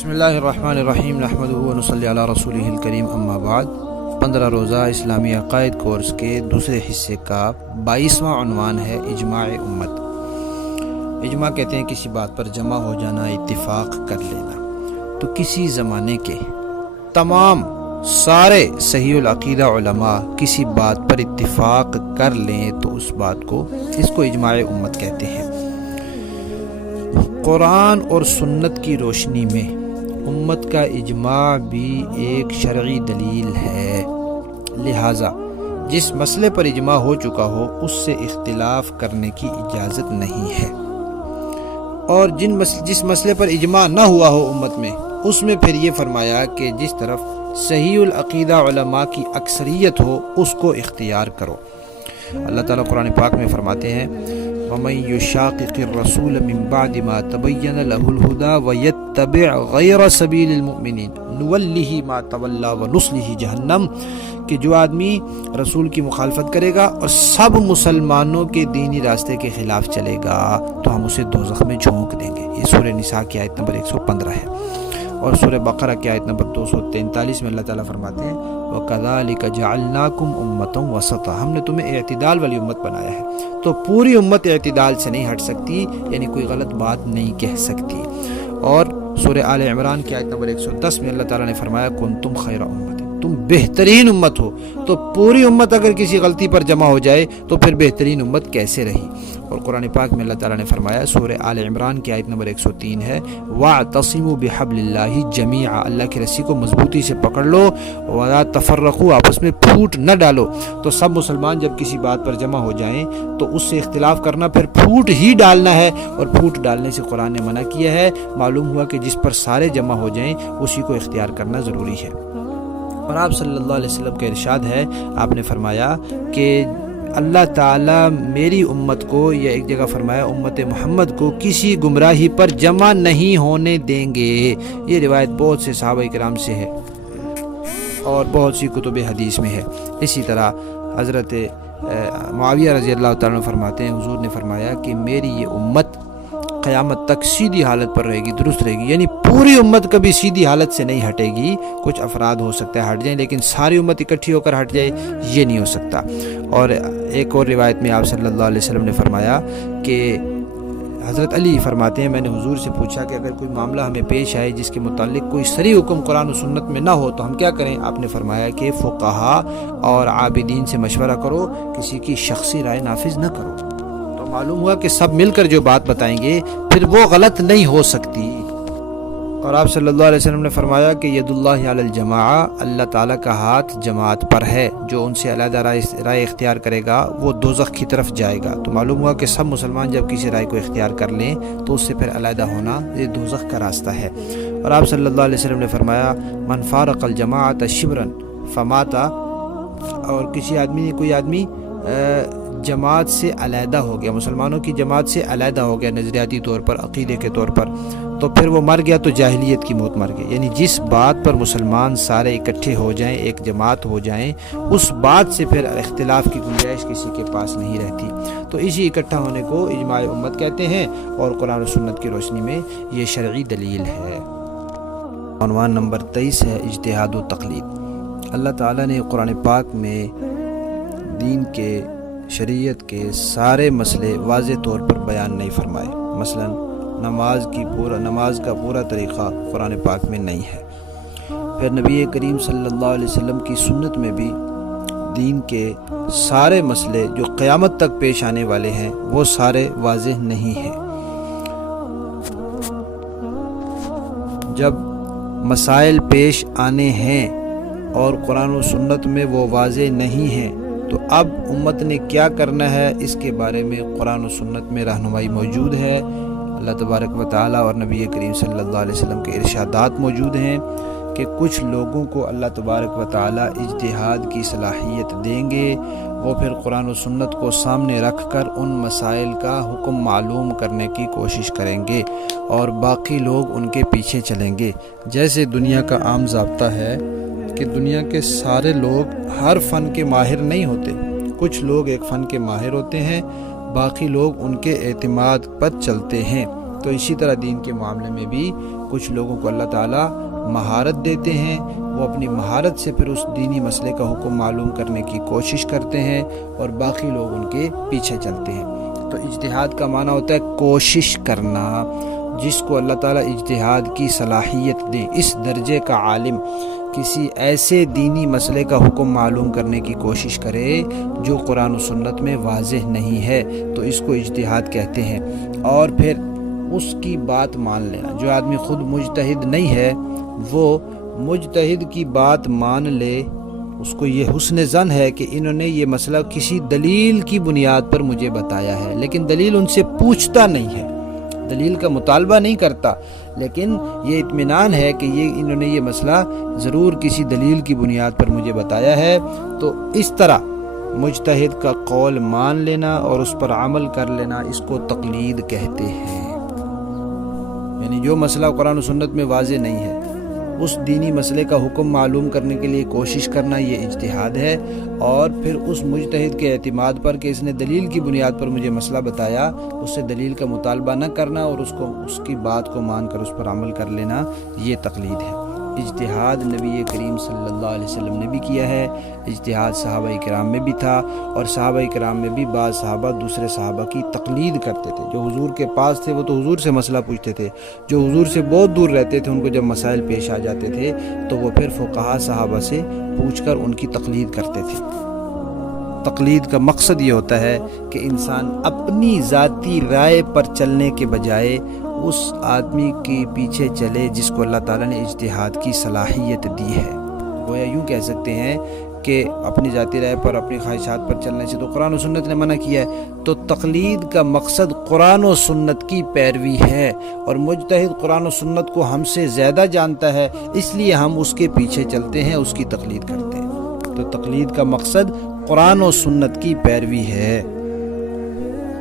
بسم اللہ الرحمن الرحیم نحمدہ و نصلی علی رسولہ الکریم اما بعد 15 روزہ اسلامی عقائد کورس کے دوسرے حصے کا 22واں عنوان ہے اجماع امت۔ اجماع کہتے ہیں کسی بات پر جمع ہو جانا، اتفاق کر لینا۔ تو کسی زمانے کے تمام سارے صحیح العقیدہ علماء کسی بات پر اتفاق کر لیں تو اس کو اجماع امت کہتے ہیں۔ قرآن اور سنت کی روشنی میں امت کا اجماع بھی ایک شرعی دلیل ہے، لہٰذا جس مسئلے پر اجماع ہو چکا ہو اس سے اختلاف کرنے کی اجازت نہیں ہے، اور جس مسئلے پر اجماع نہ ہوا ہو امت میں اس میں پھر یہ فرمایا کہ جس طرف صحیح العقیدہ علماء کی اکثریت ہو اس کو اختیار کرو۔ اللہ تعالیٰ قرآن پاک میں فرماتے ہیں وَمَن يُشَاقِقِ الرَّسُولَ مِن بَعْدِ مَا تَبَيَّنَ لَهُ الْهُدَى وَيَتَّبِعْ غَيْرَ سَبِيلِ الْمُؤْمِنِينَ نُوَلِّهِ مَا تَوَلَّى وَنُصْلِهِ جَهَنَّمَ کہ جو آدمی رسول کی مخالفت کرے گا اور سب مسلمانوں کے دینی راستے کے خلاف چلے گا تو ہم اسے دوزخ میں جھونک دیں گے۔ یہ سورہ نساء کی آیت نمبر 115 ہے، اور سورہ بقرہ کی آیت نمبر 243 میں اللہ تعالیٰ فرماتے ہیں وَكَذَلِكَ جَعَلْنَاكُمْ أُمَّةً وَسَطًا ہم نے تمہیں اعتدال والی امت بنایا ہے۔ تو پوری امت اعتدال سے نہیں ہٹ سکتی، یعنی کوئی غلط بات نہیں کہہ سکتی۔ اور سورہ آل عمران کی آیت نمبر 110 میں اللہ تعالیٰ نے فرمایا كُنتُمْ خَيْرَ أُمَّةٍ تم بہترین امت ہو۔ تو پوری امت اگر کسی غلطی پر جمع ہو جائے تو پھر بہترین امت کیسے رہی؟ اور قرآن پاک میں اللہ تعالیٰ نے فرمایا سورہ آل عمران کی آیت نمبر 103 ہے وَاعْتَصِمُوا بِحَبْلِ اللَّهِ جَمِيعًا اللہ کی رسی کو مضبوطی سے پکڑ لو، وَلَا تَفَرَّقُوا آپس میں پھوٹ نہ ڈالو۔ تو سب مسلمان جب کسی بات پر جمع ہو جائیں تو اس سے اختلاف کرنا پھر پھوٹ ہی ڈالنا ہے، اور پھوٹ ڈالنے سے قرآن نے منع کیا ہے۔ معلوم ہوا کہ جس پر سارے جمع ہو جائیں اسی کو اختیار کرنا ضروری ہے۔ اور آپ صلی اللہ علیہ وسلم کا ارشاد ہے، آپ نے فرمایا کہ اللہ تعالیٰ میری امت کو، یا ایک جگہ فرمایا امت محمد کو کسی گمراہی پر جمع نہیں ہونے دیں گے۔ یہ روایت بہت سے صحابہ کرام سے ہے اور بہت سی کتب حدیث میں ہے۔ اسی طرح حضرت معاویہ رضی اللہ تعالیٰ عنہ فرماتے ہیں حضور نے فرمایا کہ میری یہ امت قیامت تک سیدھی حالت پر رہے گی، درست رہے گی، یعنی پوری امت کبھی سیدھی حالت سے نہیں ہٹے گی۔ کچھ افراد ہو سکتا ہے ہٹ جائیں، لیکن ساری امت اکٹھی ہو کر ہٹ جائے یہ نہیں ہو سکتا۔ اور ایک اور روایت میں آپ صلی اللہ علیہ وسلم نے فرمایا کہ حضرت علی فرماتے ہیں میں نے حضور سے پوچھا کہ اگر کوئی معاملہ ہمیں پیش آئے جس کے متعلق کوئی صریح حکم قرآن و سنت میں نہ ہو تو ہم کیا کریں؟ آپ نے فرمایا کہ فقہا اور عابدین سے مشورہ کرو، کسی کی شخصی رائے نافذ نہ کرو۔ معلوم ہوا کہ سب مل کر جو بات بتائیں گے پھر وہ غلط نہیں ہو سکتی۔ اور آپ صلی اللہ علیہ وسلم نے فرمایا کہ ید اللہ علی الجماعہ اللہ تعالیٰ کا ہاتھ جماعت پر ہے، جو ان سے علیحدہ رائے اختیار کرے گا وہ دوزخ کی طرف جائے گا۔ تو معلوم ہوا کہ سب مسلمان جب کسی رائے کو اختیار کر لیں تو اس سے پھر علیحدہ ہونا یہ دوزخ کا راستہ ہے۔ اور آپ صلی اللہ علیہ وسلم نے فرمایا من فارق الجماعۃ شبرا فمات اور کوئی آدمی جماعت سے علیحدہ ہو گیا، مسلمانوں کی جماعت سے علیحدہ ہو گیا نظریاتی طور پر، عقیدے کے طور پر، تو پھر وہ مر گیا تو جاہلیت کی موت مر گیا۔ یعنی جس بات پر مسلمان سارے اکٹھے ہو جائیں، ایک جماعت ہو جائیں، اس بات سے پھر اختلاف کی گنجائش کسی کے پاس نہیں رہتی۔ تو اسی اکٹھا ہونے کو اجماع امت کہتے ہیں، اور قرآن و سنت کی روشنی میں یہ شرعی دلیل ہے۔ عنوان نمبر 23 ہے اجتہاد و تقلید۔ اللہ تعالیٰ نے قرآن پاک میں دین کے، شریعت کے سارے مسئلے واضح طور پر بیان نہیں فرمائے۔ مثلا نماز کا پورا طریقہ قرآن پاک میں نہیں ہے۔ پھر نبی کریم صلی اللہ علیہ وسلم کی سنت میں بھی دین کے سارے مسئلے جو قیامت تک پیش آنے والے ہیں وہ سارے واضح نہیں ہیں۔ جب مسائل پیش آنے ہیں اور قرآن و سنت میں وہ واضح نہیں ہیں تو اب امت نے کیا کرنا ہے اس کے بارے میں قرآن و سنت میں رہنمائی موجود ہے۔ اللہ تبارک و تعالیٰ اور نبی کریم صلی اللہ علیہ وسلم کے ارشادات موجود ہیں کہ کچھ لوگوں کو اللہ تبارک و تعالیٰ اجتہاد کی صلاحیت دیں گے، وہ پھر قرآن و سنت کو سامنے رکھ کر ان مسائل کا حکم معلوم کرنے کی کوشش کریں گے، اور باقی لوگ ان کے پیچھے چلیں گے۔ جیسے دنیا کا عام ضابطہ ہے کہ دنیا کے سارے لوگ ہر فن کے ماہر نہیں ہوتے، کچھ لوگ ایک فن کے ماہر ہوتے ہیں، باقی لوگ ان کے اعتماد پر چلتے ہیں۔ تو اسی طرح دین کے معاملے میں بھی کچھ لوگوں کو اللہ تعالیٰ مہارت دیتے ہیں، وہ اپنی مہارت سے پھر اس دینی مسئلے کا حکم معلوم کرنے کی کوشش کرتے ہیں اور باقی لوگ ان کے پیچھے چلتے ہیں۔ تو اجتہاد کا معنی ہوتا ہے کوشش کرنا۔ جس کو اللہ تعالیٰ اجتہاد کی صلاحیت دے، اس درجے کا عالم کسی ایسے دینی مسئلے کا حکم معلوم کرنے کی کوشش کرے جو قرآن و سنت میں واضح نہیں ہے، تو اس کو اجتہاد کہتے ہیں۔ اور پھر اس کی بات مان لینا۔ جو آدمی خود مجتہد نہیں ہے وہ مجتہد کی بات مان لے، اس کو یہ حسن ظن ہے کہ انہوں نے یہ مسئلہ کسی دلیل کی بنیاد پر مجھے بتایا ہے، لیکن دلیل ان سے پوچھتا نہیں ہے، دلیل کا مطالبہ نہیں کرتا، لیکن یہ اطمینان ہے کہ انہوں نے یہ مسئلہ ضرور کسی دلیل کی بنیاد پر مجھے بتایا ہے۔ تو اس طرح مجتہد کا قول مان لینا اور اس پر عمل کر لینا، اس کو تقلید کہتے ہیں۔ یعنی جو مسئلہ قرآن و سنت میں واضح نہیں ہے، اس دینی مسئلے کا حکم معلوم کرنے کے لیے کوشش کرنا، یہ اجتہاد ہے۔ اور پھر اس مجتہد کے اعتماد پر کہ اس نے دلیل کی بنیاد پر مجھے مسئلہ بتایا، اس سے دلیل کا مطالبہ نہ کرنا اور اس کی بات کو مان کر اس پر عمل کر لینا، یہ تقلید ہے۔ اجتہاد نبی کریم صلی اللہ علیہ وسلم نے بھی کیا ہے، اجتہاد صحابہ کرام میں بھی تھا، اور صحابہ کرام میں بھی بعض صحابہ دوسرے صحابہ کی تقلید کرتے تھے۔ جو حضور کے پاس تھے وہ تو حضور سے مسئلہ پوچھتے تھے، جو حضور سے بہت دور رہتے تھے ان کو جب مسائل پیش آ جاتے تھے تو وہ پھر فقہاء صحابہ سے پوچھ کر ان کی تقلید کرتے تھے۔ تقلید کا مقصد یہ ہوتا ہے کہ انسان اپنی ذاتی رائے پر چلنے کے بجائے اس آدمی کے پیچھے چلے جس کو اللہ تعالیٰ نے اجتہاد کی صلاحیت دی ہے۔ گویا یوں کہہ سکتے ہیں کہ اپنی ذاتی رائے پر، اپنی خواہشات پر چلنے سے تو قرآن و سنت نے منع کیا ہے، تو تقلید کا مقصد قرآن و سنت کی پیروی ہے، اور مجتہد قرآن و سنت کو ہم سے زیادہ جانتا ہے، اس لیے ہم اس کے پیچھے چلتے ہیں، اس کی تقلید کرتے ہیں۔ تو تقلید کا مقصد قرآن و سنت کی پیروی ہے،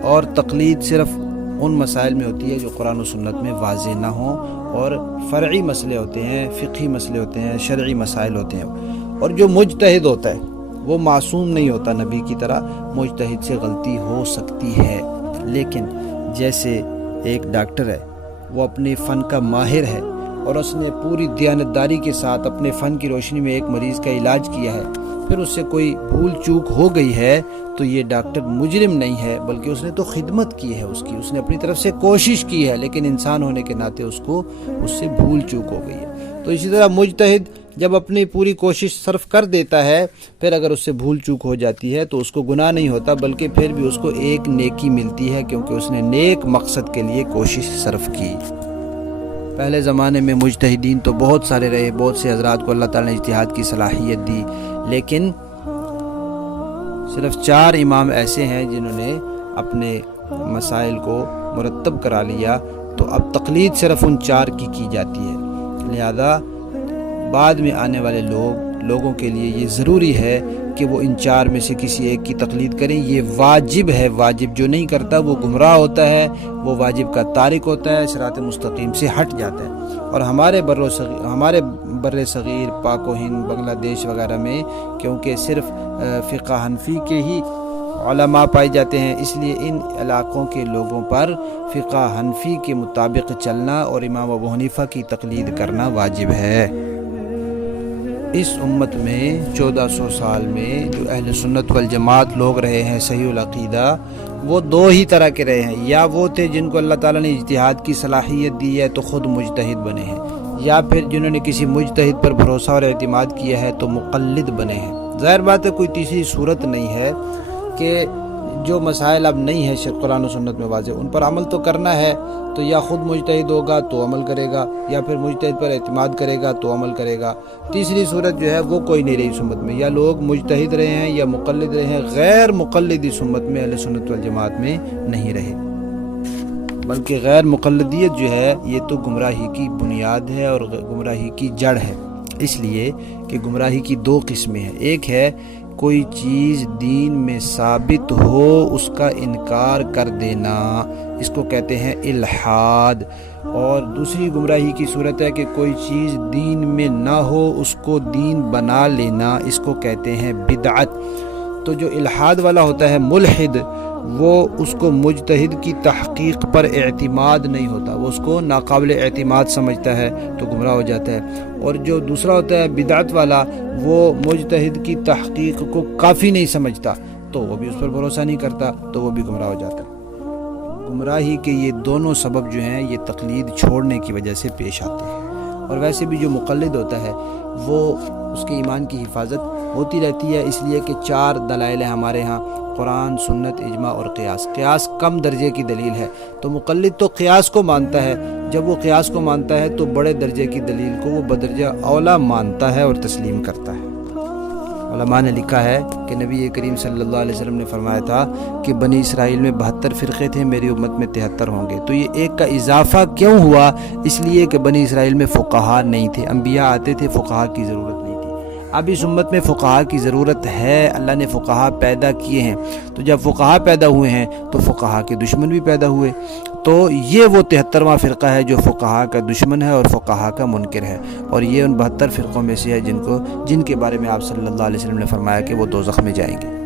اور تقلید صرف ان مسائل میں ہوتی ہے جو قرآن و سنت میں واضح نہ ہوں، اور فرعی مسئلے ہوتے ہیں، فقہی مسئلے ہوتے ہیں، شرعی مسائل ہوتے ہیں۔ اور جو مجتہد ہوتا ہے وہ معصوم نہیں ہوتا، نبی کی طرح مجتہد سے غلطی ہو سکتی ہے، لیکن جیسے ایک ڈاکٹر ہے، وہ اپنے فن کا ماہر ہے اور اس نے پوری دیانتداری کے ساتھ اپنے فن کی روشنی میں ایک مریض کا علاج کیا ہے، پھر اس سے کوئی بھول چوک ہو گئی ہے تو یہ ڈاکٹر مجرم نہیں ہے، بلکہ اس نے تو خدمت کی ہے، اس نے اپنی طرف سے کوشش کی ہے، لیکن انسان ہونے کے ناطے اس سے بھول چوک ہو گئی ہے۔ تو اسی طرح مجتہد جب اپنی پوری کوشش صرف کر دیتا ہے، پھر اگر اس سے بھول چوک ہو جاتی ہے تو اس کو گناہ نہیں ہوتا، بلکہ پھر بھی اس کو ایک نیکی ملتی ہے، کیونکہ اس نے نیک مقصد کے لیے کوشش صرف کی۔ پہلے زمانے میں مجتہدین تو بہت سارے رہے، بہت سے حضرات کو اللہ تعالیٰ نے اجتہاد کی صلاحیت دی، لیکن صرف 4 امام ایسے ہیں جنہوں نے اپنے مسائل کو مرتب کرا لیا، تو اب تقلید صرف ان 4 کی جاتی ہے۔ لہذا بعد میں آنے والے لوگوں کے لیے یہ ضروری ہے کہ وہ ان 4 میں سے کسی ایک کی تقلید کریں، یہ واجب ہے۔ واجب جو نہیں کرتا وہ گمراہ ہوتا ہے، وہ واجب کا تارک ہوتا ہے، صراط مستقیم سے ہٹ جاتا ہے۔ اور ہمارے بر صغیر، پاک و ہند، بنگلہ دیش وغیرہ میں کیونکہ صرف فقہ حنفی کے ہی علماء پائے جاتے ہیں، اس لیے ان علاقوں کے لوگوں پر فقہ حنفی کے مطابق چلنا اور امام ابو حنیفہ کی تقلید کرنا واجب ہے۔ اس امت میں 1400 سال میں جو اہل سنت والجماعت لوگ رہے ہیں صحیح العقیدہ، وہ 2 ہی طرح کے رہے ہیں، یا وہ تھے جن کو اللہ تعالیٰ نے اجتہاد کی صلاحیت دی ہے تو خود مجتہد بنے ہیں، یا پھر جنہوں نے کسی مجتہد پر بھروسہ اور اعتماد کیا ہے تو مقلد بنے ہیں۔ ظاہر بات ہے کوئی تیسری صورت نہیں ہے کہ جو مسائل اب نہیں ہے قرآن و سنت میں واضح، ان پر عمل تو کرنا ہے، تو یا خود مجتہد ہوگا تو عمل کرے گا، یا پھر مجتہد پر اعتماد کرے گا تو عمل کرے گا۔ تیسری صورت جو ہے وہ کوئی نہیں رہی اس امت میں، یا لوگ مجتہد رہے ہیں یا مقلد رہے ہیں، غیر مقلد اس امت میں اہل سنت والجماعت میں نہیں رہے، بلکہ غیر مقلدیت جو ہے یہ تو گمراہی کی بنیاد ہے اور گمراہی کی جڑ ہے، اس لیے کہ گمراہی کی 2 قسمیں ہیں۔ ایک ہے کوئی چیز دین میں ثابت ہو اس کا انکار کر دینا، اس کو کہتے ہیں الحاد، اور دوسری گمراہی کی صورت ہے کہ کوئی چیز دین میں نہ ہو اس کو دین بنا لینا، اس کو کہتے ہیں بدعت۔ تو جو الحاد والا ہوتا ہے ملحد، وہ اس کو مجتہد کی تحقیق پر اعتماد نہیں ہوتا، وہ اس کو ناقابل اعتماد سمجھتا ہے تو گمراہ ہو جاتا ہے۔ اور جو دوسرا ہوتا ہے بدعت والا، وہ مجتہد کی تحقیق کو کافی نہیں سمجھتا تو وہ بھی اس پر بھروسہ نہیں کرتا تو وہ بھی گمراہ ہو جاتا ہے۔ گمراہی کے یہ دونوں سبب جو ہیں یہ تقلید چھوڑنے کی وجہ سے پیش آتے ہیں۔ اور ویسے بھی جو مقلد ہوتا ہے وہ اس کے ایمان کی حفاظت ہوتی رہتی ہے، اس لیے کہ 4 دلائل ہیں ہمارے ہاں: قرآن، سنت، اجماع اور قیاس۔ قیاس کم درجے کی دلیل ہے، تو مقلد تو قیاس کو مانتا ہے، جب وہ قیاس کو مانتا ہے تو بڑے درجے کی دلیل کو وہ بدرجہ اولا مانتا ہے اور تسلیم کرتا ہے۔ علماء نے لکھا ہے کہ نبی کریم صلی اللہ علیہ وسلم نے فرمایا تھا کہ بنی اسرائیل میں 72 فرقے تھے، میری امت میں 73 ہوں گے۔ تو یہ ایک کا اضافہ کیوں ہوا؟ اس لیے کہ بنی اسرائیل میں فقہا نہیں تھے، انبیاء آتے تھے، فقہا کی ضرورت نہیں تھی۔ اب اس امت میں فقہا کی ضرورت ہے، اللہ نے فقہا پیدا کیے ہیں، تو جب فقہا پیدا ہوئے ہیں تو فقہا کے دشمن بھی پیدا ہوئے، تو یہ وہ 73واں فرقہ ہے جو فقہا کا دشمن ہے اور فقہا کا منکر ہے، اور یہ ان 72 فرقوں میں سے ہے جن کے بارے میں آپ صلی اللہ علیہ وسلم نے فرمایا کہ وہ دوزخ میں جائیں گے۔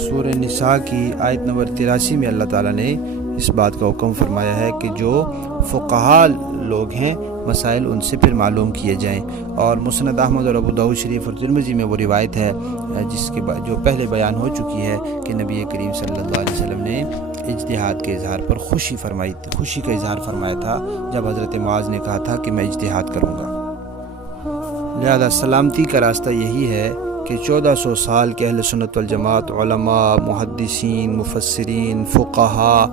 سورہ نساء کی آیت نمبر 83 میں اللہ تعالیٰ نے اس بات کا حکم فرمایا ہے کہ جو فقہا لوگ ہیں مسائل ان سے پھر معلوم کیے جائیں، اور مسند احمد اور ابو داؤد شریف اور ترمذی میں وہ روایت ہے جو پہلے بیان ہو چکی ہے کہ نبی کریم صلی اللہ علیہ وسلم نے اجتہاد کے اظہار پر خوشی کا اظہار فرمایا تھا جب حضرت معاذ نے کہا تھا کہ میں اجتہاد کروں گا۔ لہذا سلامتی کا راستہ یہی ہے کہ 1400 سال کے اہل سنت والجماعت علماء، محدثین، مفسرین، فقہا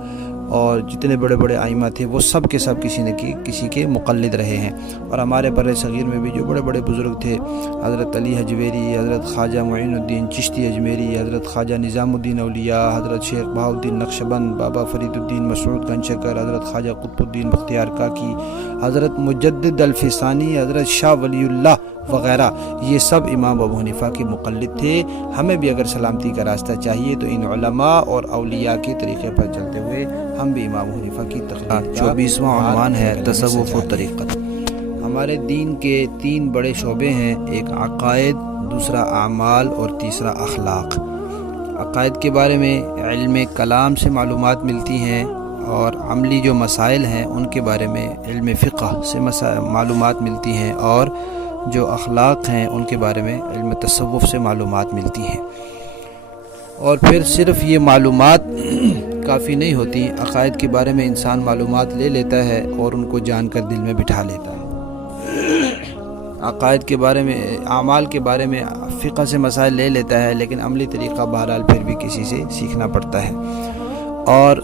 اور جتنے بڑے بڑے ائمہ تھے وہ سب کے سب کسی کے مقلد رہے ہیں، اور ہمارے بر صغیر میں بھی جو بڑے بڑے بزرگ تھے، حضرت علی حجویری، حضرت خواجہ معین الدین چشتی اجمیری، حضرت خواجہ نظام الدین اولیاء، حضرت شیخ بہاؤالدین نقشبند، بابا فرید الدین مسعود گنجشکر، حضرت خواجہ قطب الدین بختیار کاکی، حضرت مجدد الفسانی، حضرت شاہ ولی اللہ وغیرہ، یہ سب امام ابو حنیفہ کے مقلد تھے۔ ہمیں بھی اگر سلامتی کا راستہ چاہیے تو ان علماء اور اولیاء کے طریقے پر چلتے ہوئے ہم بھی امام ابو حنیفہ کی تقلید۔ 24واں عنوان ہے تصوف و طریقت۔ ہمارے دین کے 3 بڑے شعبے ہیں، ایک عقائد، دوسرا اعمال اور تیسرا اخلاق۔ عقائد کے بارے میں علم کلام سے معلومات ملتی ہیں، اور عملی جو مسائل ہیں ان کے بارے میں علم فقہ سے معلومات ملتی ہیں، اور جو اخلاق ہیں ان کے بارے میں علم تصوف سے معلومات ملتی ہیں۔ اور پھر صرف یہ معلومات کافی نہیں ہوتی، عقائد کے بارے میں انسان معلومات لے لیتا ہے اور ان کو جان کر دل میں بٹھا لیتا ہے۔ عقائد کے بارے میں، اعمال کے بارے میں فقہ سے مسائل لے لیتا ہے، لیکن عملی طریقہ بہرحال پھر بھی کسی سے سیکھنا پڑتا ہے۔ اور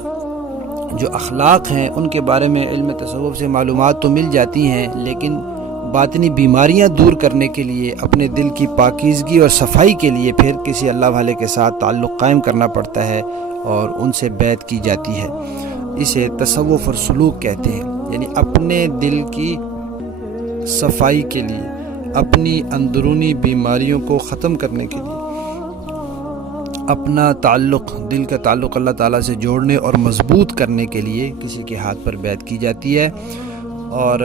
جو اخلاق ہیں ان کے بارے میں علم تصوف سے معلومات تو مل جاتی ہیں، لیکن باطنی بیماریاں دور کرنے کے لیے، اپنے دل کی پاکیزگی اور صفائی کے لیے پھر کسی اللہ والے کے ساتھ تعلق قائم کرنا پڑتا ہے اور ان سے بیعت کی جاتی ہے۔ اسے تصوف اور سلوک کہتے ہیں، یعنی اپنے دل کی صفائی کے لیے، اپنی اندرونی بیماریوں کو ختم کرنے کے لیے، اپنا تعلق، دل کا تعلق اللہ تعالیٰ سے جوڑنے اور مضبوط کرنے کے لیے کسی کے ہاتھ پر بیعت کی جاتی ہے، اور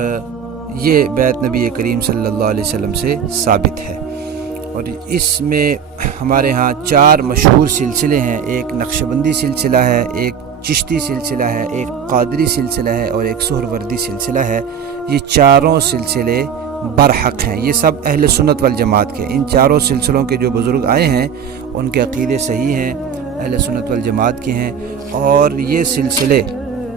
یہ بیعت نبی کریم صلی اللہ علیہ وسلم سے ثابت ہے۔ اور اس میں ہمارے ہاں 4 مشہور سلسلے ہیں، ایک نقشبندی سلسلہ ہے، ایک چشتی سلسلہ ہے، ایک قادری سلسلہ ہے اور ایک سہروردی سلسلہ ہے۔ یہ چاروں سلسلے برحق ہیں، یہ سب اہل سنت والجماعت کے۔ ان چاروں سلسلوں کے جو بزرگ آئے ہیں ان کے عقیدے صحیح ہیں، اہل سنت والجماعت کے ہیں، اور یہ سلسلے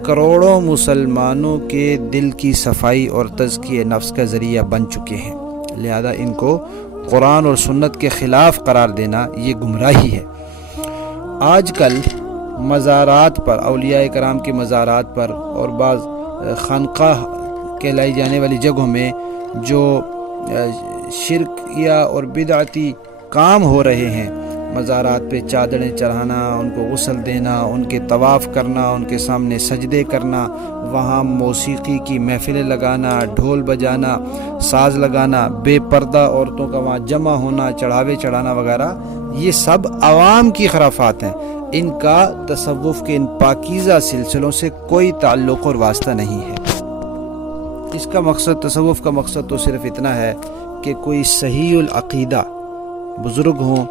کروڑوں مسلمانوں کے دل کی صفائی اور تزکیہ نفس کا ذریعہ بن چکے ہیں، لہذا ان کو قرآن اور سنت کے خلاف قرار دینا یہ گمراہی ہے۔ آج کل مزارات پر، اولیاء کرام کے مزارات پر اور بعض خانقاہ کہلائی جانے والی جگہوں میں جو شرکیہ اور بدعتی کام ہو رہے ہیں، مزارات پہ چادریں چڑھانا، ان کو غسل دینا، ان کے طواف کرنا، ان کے سامنے سجدے کرنا، وہاں موسیقی کی محفلیں لگانا، ڈھول بجانا، ساز لگانا، بے پردہ عورتوں کا وہاں جمع ہونا، چڑھاوے چڑھانا وغیرہ، یہ سب عوام کی خرافات ہیں۔ ان کا تصوف کے ان پاکیزہ سلسلوں سے کوئی تعلق اور واسطہ نہیں ہے۔ اس کا مقصد، تصوف کا مقصد تو صرف اتنا ہے کہ کوئی صحیح العقیدہ بزرگ ہوں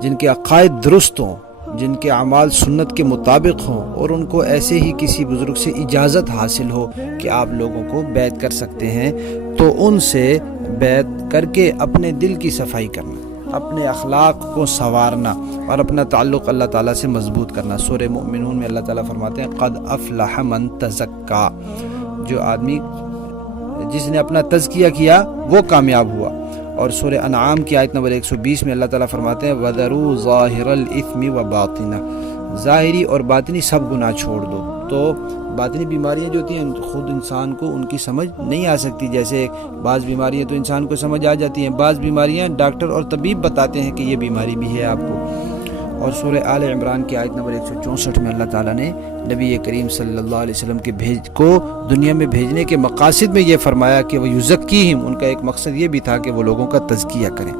جن کے عقائد درست ہوں، جن کے اعمال سنت کے مطابق ہوں، اور ان کو ایسے ہی کسی بزرگ سے اجازت حاصل ہو کہ آپ لوگوں کو بیعت کر سکتے ہیں، تو ان سے بیعت کر کے اپنے دل کی صفائی کرنا، اپنے اخلاق کو سنوارنا اور اپنا تعلق اللہ تعالیٰ سے مضبوط کرنا۔ سورہ مومنون میں اللہ تعالیٰ فرماتے ہیں قد افلح من تزکا، جو آدمی جس نے اپنا تزکیہ کیا وہ کامیاب ہوا۔ اور سورہ انعام کی آیت نمبر 120 میں اللہ تعالیٰ فرماتے ہیں وَذَرُوا ظَاهِرَ الْإِثْمِ وَبَاطِنَهُ، ظاہری اور باطنی سب گناہ چھوڑ دو۔ تو باطنی بیماریاں جو ہوتی ہیں خود انسان کو ان کی سمجھ نہیں آ سکتی، جیسے بعض بیماریاں تو انسان کو سمجھ آ جاتی ہیں، بعض بیماریاں ڈاکٹر اور طبیب بتاتے ہیں کہ یہ بیماری بھی ہے آپ کو۔ اور سورہ آل عمران کی آیت نمبر 164 میں اللہ تعالیٰ نے نبی کریم صلی اللہ علیہ وسلم کے کو دنیا میں بھیجنے کے مقاصد میں یہ فرمایا کہ وہ یزکیہم، ان کا ایک مقصد یہ بھی تھا کہ وہ لوگوں کا تزکیہ کریں۔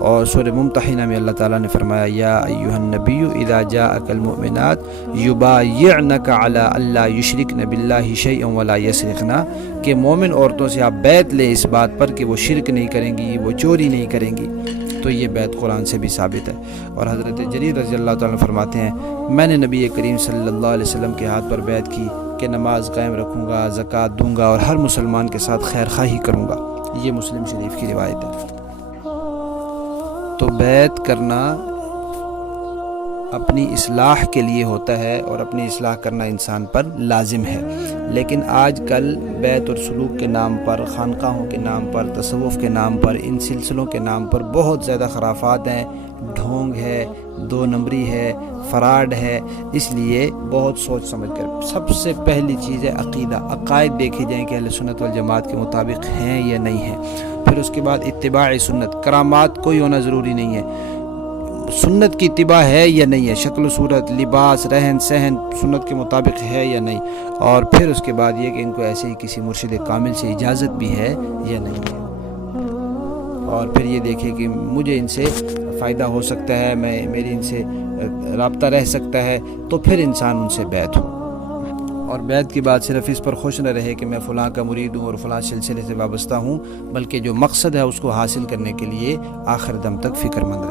اور سورہ ممتحنہ میں اللہ تعالیٰ نے فرمایا یا ایھا النبی اذا جاءک المؤمنات یبایعنک علی الا یشرکن باللہ شیئا ولا یسرقن، کہ مومن عورتوں سے آپ بیعت لیں اس بات پر کہ وہ شرک نہیں کریں گی، وہ چوری نہیں کریں گی۔ تو یہ بیعت قرآن سے بھی ثابت ہے۔ اور حضرت جریر رضی اللہ تعالیٰ فرماتے ہیں میں نے نبی کریم صلی اللہ علیہ وسلم کے ہاتھ پر بیعت کی کہ نماز قائم رکھوں گا، زکوٰۃ دوں گا اور ہر مسلمان کے ساتھ خیر خواہی کروں گا۔ یہ مسلم شریف کی روایت ہے۔ تو بیعت کرنا اپنی اصلاح کے لیے ہوتا ہے اور اپنی اصلاح کرنا انسان پر لازم ہے، لیکن آج کل بیعت اور سلوک کے نام پر، خانقاہوں کے نام پر، تصوف کے نام پر، ان سلسلوں کے نام پر بہت زیادہ خرافات ہیں، ڈھونگ ہے، دو نمبری ہے، فراڈ ہے۔ اس لیے بہت سوچ سمجھ کر، سب سے پہلی چیز ہے عقیدہ، عقائد دیکھے جائیں کہ اہل سنت والجماعت کے مطابق ہیں یا نہیں ہیں۔ پھر اس کے بعد اتباع سنت، کرامات کوئی ہونا ضروری نہیں ہے، سنت کی اتباع ہے یا نہیں ہے، شکل و صورت، لباس، رہن سہن سنت کے مطابق ہے یا نہیں، اور پھر اس کے بعد یہ کہ ان کو ایسے ہی کسی مرشد کامل سے اجازت بھی ہے یا نہیں ہے، اور پھر یہ دیکھیں کہ مجھے ان سے فائدہ ہو سکتا ہے، میری ان سے رابطہ رہ سکتا ہے، تو پھر انسان ان سے بیعت ہو۔ اور بیعت کی بات صرف اس پر خوش نہ رہے کہ میں فلاں کا مرید ہوں اور فلاں سلسلے سے وابستہ ہوں، بلکہ جو مقصد ہے اس کو حاصل کرنے کے لیے آخر دم تک فکر مند رہے۔